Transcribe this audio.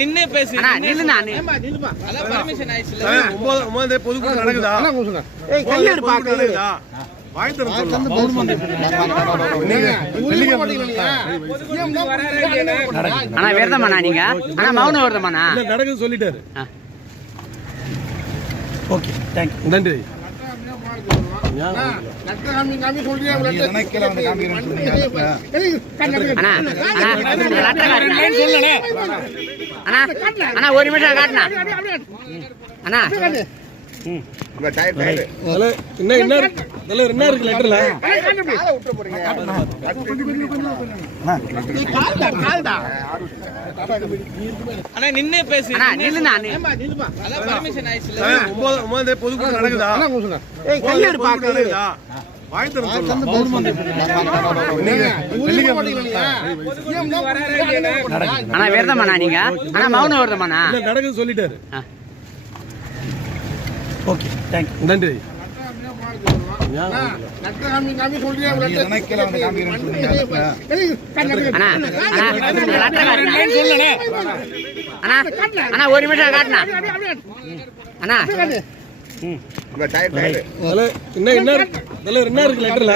நின்னே பேசு அண்ணா நில்லுண்ணா நில்லுப்பா அதான் பர்மிஷன் ஆயிடுச்சுல 9 பொதுக்கூட்டம் நடக்குதா ஏய் கையெடு பாக்க வாய் திறந்து அண்ணா வேறதமாண்ணா நீங்க அண்ணா மௌனம் வருதமாண்ணா நடக்குது சொல்லிட்டாரு. ஓகே தேங்க் யூ நன்றி. அண்ணா ஒரு நிமிஷம் காட்டுனா அண்ணா என்ன இருக்கு லெட்டர்ல அண்ணா நின்னே பேசு அண்ணா நில்லுண்ணா நில்லுப்பா அதான் பர்மிஷன் ஆயிடுச்சுல 9 பொதுக்கூட்டம் நடக்குதா ஏய் கையெடு பாக்க வாய் திறந்து அண்ணா வேறதமாண்ணா நீங்க அண்ணா மௌனம் வருதமாண்ணா நடக்குது சொல்லிட்டாரு. ஓகே தேங்க் யூ நன்றி. அண்ணா ஒரு நிமிஷம் காட்டுனா அண்ணா என்ன இருக்கு லெட்டர்ல